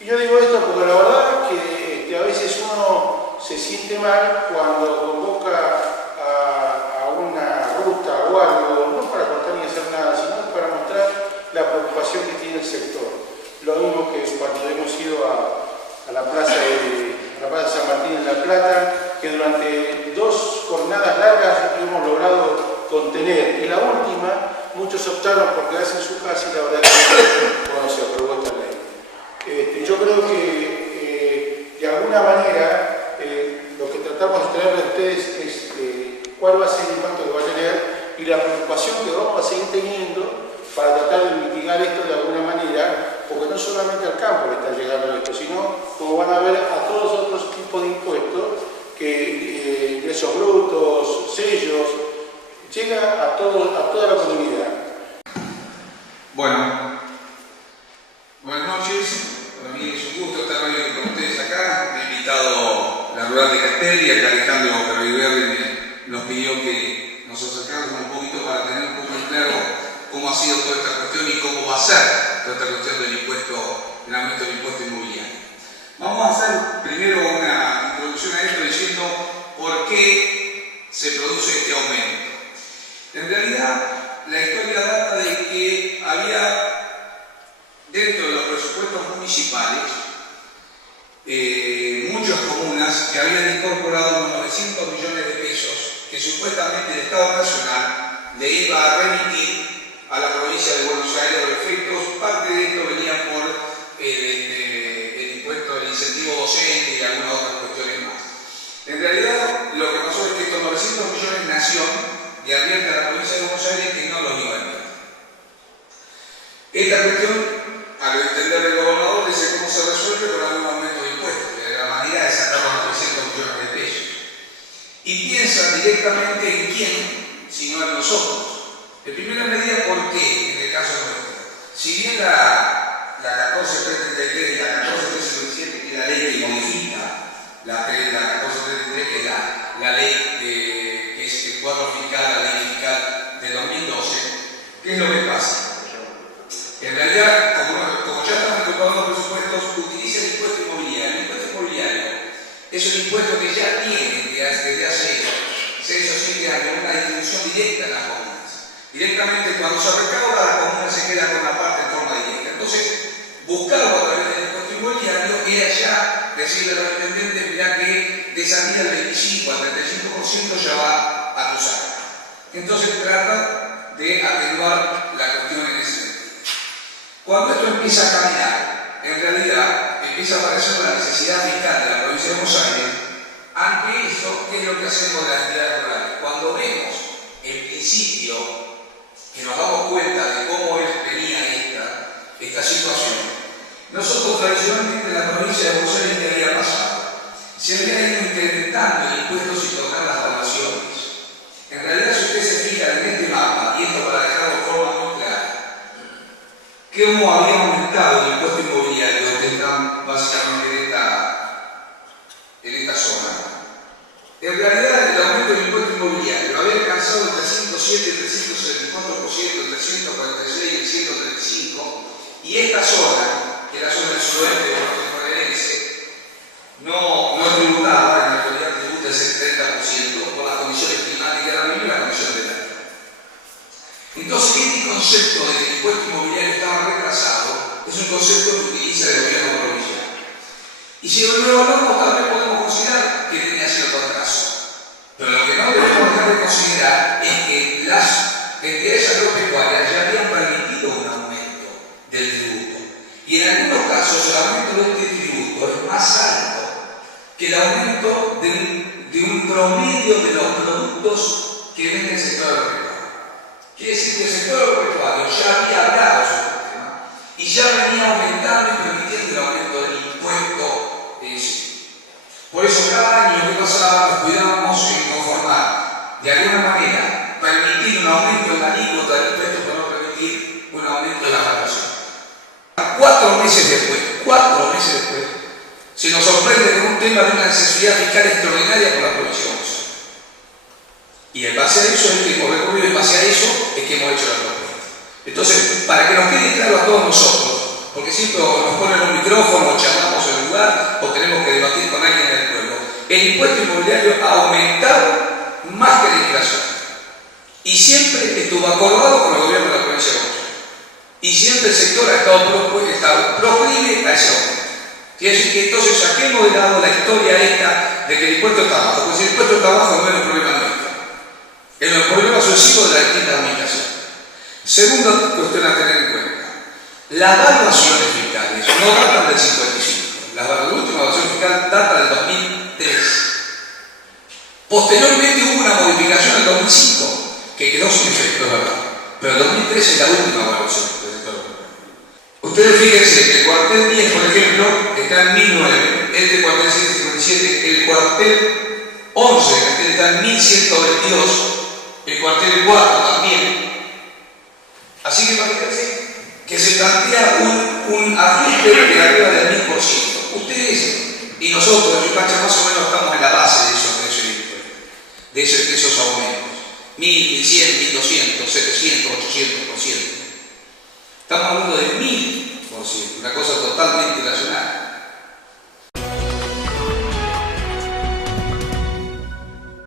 Y yo digo esto porque la verdad que a veces uno se siente mal cuando convoca a una ruta o algo, no para contar ni hacer nada, sino para mostrar la preocupación que tiene el sector. Lo mismo que cuando hemos ido a la plaza San Martín en La Plata, que durante 2 jornadas largas hemos logrado contener. Y la última, muchos optaron por quedarse en su casa y la verdad que cuando se aprobó esta ley. Yo creo que de alguna manera lo que tratamos de traer de ustedes es cuál va a ser el impacto que va a tener y la preocupación que vamos a seguir teniendo para tratar de mitigar esto de alguna manera, porque no solamente al campo le está llegando esto, sino, como van a ver, a todos otros tipos de impuestos, que ingresos brutos, sellos, llega a toda la comunidad. Bueno, buenas noches. Para mí es un gusto estar hoy con ustedes acá. Me ha invitado la Rural de Castelli, acá Alejandro Carriverde nos pidió que nos acercáramos un poquito para tener un poco en claro cómo ha sido toda esta cuestión y cómo va a ser toda esta cuestión del aumento del impuesto inmobiliario. Vamos a hacer primero una introducción a esto diciendo por qué se produce este aumento. En realidad, la historia data de que había dentro de los presupuestos municipales muchas comunas que habían incorporado unos 900 millones de pesos que supuestamente el Estado Nacional le iba a remitir a la provincia de Buenos Aires los efectos. Parte de esto venía por el impuesto del incentivo docente y algunas otras cuestiones más. En realidad, lo que pasó es que estos 900 millones nació y advierte a la provincia de Buenos Aires que no los iba a enviar. Esta cuestión, al entender el gobernador, dice cómo se resuelve con algún aumento de impuestos, de la manera de sacar los 900 millones de pesos. Y piensa directamente en quién, si no en nosotros. En primera medida, ¿por qué? En el caso nuestro. Si bien la 14333 y la 14327, que es la ley que modifica la 14333, que es la ley que es el cuadro fiscal, la ley fiscal de 2012, ¿qué es lo que pasa? En realidad, como ya están ocupados los presupuestos, utiliza el impuesto inmobiliario. El impuesto inmobiliario es un impuesto que ya tiene desde hace 6 o 7 años una distribución directa en las comunas. Directamente, cuando se recauda, la comuna se queda con la parte en forma directa. Entonces, buscarlo a través del impuesto inmobiliario era ya decirle a los intendentes, mirá que de esa medida del 25 al 35% ya va a tu saco. Entonces, trata de atenuar la cuestión en ese sentido. Cuando esto empieza a caminar, en realidad empieza a aparecer la necesidad fiscal de la provincia de Buenos Aires. Ante eso, ¿qué es lo que hacemos de las entidades rurales? Cuando vemos el principio, que nos damos cuenta de cómo venía esta situación, nosotros tradicionalmente en la provincia de Buenos Aires, ¿qué había pasado? Se había ido incrementando el impuesto sin tocar las poblaciones. En realidad, si ustedes se fijan en este mapa, y esto para dejarlo de forma muy clara, ¿cómo había aumentado el impuesto inmobiliario que están básicamente en esta zona? En realidad, el aumento del impuesto inmobiliario había alcanzado el 307, el 374%, el 346, el 135%, y esta zona, que es la zona del suroeste de Buenos Aires, no tributaba, en la actualidad tributa el 70% por las condiciones climáticas de la misma y la condición de la tierra. Entonces, este concepto de que el impuesto inmobiliario estaba retrasado es un concepto que utiliza el gobierno provincial. Y si lo evaluamos, tal vez podemos considerar que tenía cierto atraso. Pero lo que no debemos dejar de considerar es que las entidades agropecuarias ya habían permitido un aumento del tributo. Y en algunos casos el aumento de este tributo es más alto que el aumento de un promedio de los productos que vende el sector agropecuario. Quiere decir que el sector agropecuario ya había hablado sobre el tema y ya venía aumentando y permitiendo el aumento del impuesto en sí. Por eso cada año que pasaba nos cuidábamos en conformar, de alguna manera, permitir un aumento en la alícuota del impuesto para no permitir un aumento de la población. 4 meses después, se nos sorprende con un tema de una necesidad fiscal extraordinaria por la provincia. Y en base a eso es que hemos recurrido, en base a eso es que hemos hecho la propuesta. Entonces, para que nos quede claro a todos nosotros, porque siempre nos ponen un micrófono, o charlamos en el lugar, o tenemos que debatir con alguien en el pueblo. El impuesto inmobiliario ha aumentado más que la inflación. Y siempre estuvo acordado con el gobierno de la provincia de Buenos Aires. Y siempre el sector ha estado proclive a ese aumento. Quiere decir que entonces saquemos de lado la historia esta de que el impuesto está bajo, porque si el impuesto está bajo no es el problema nuestro. Es el problema sucesivo de la distinta administración. Segunda cuestión a tener en cuenta. Las valuaciones fiscales no datan del 55. La última evaluación fiscal data del 2003. Posteriormente hubo una modificación en el 2005 que quedó sin efecto, ¿verdad? Pero el 2003 es la última evaluación del sector. Ustedes fíjense que el cuartel 10, por ejemplo, está en 1009, este cuartel 757, el cuartel 11 está en 1122, el cuartel 4 también. Así que imagínense que se plantea un ajuste de arriba del 1000%. Ustedes y nosotros en Ripacha más o menos estamos en la base de esos aumentos. 1000, 1100, 1200, 700, 800%. Estamos hablando de 1000%, una cosa totalmente irracional.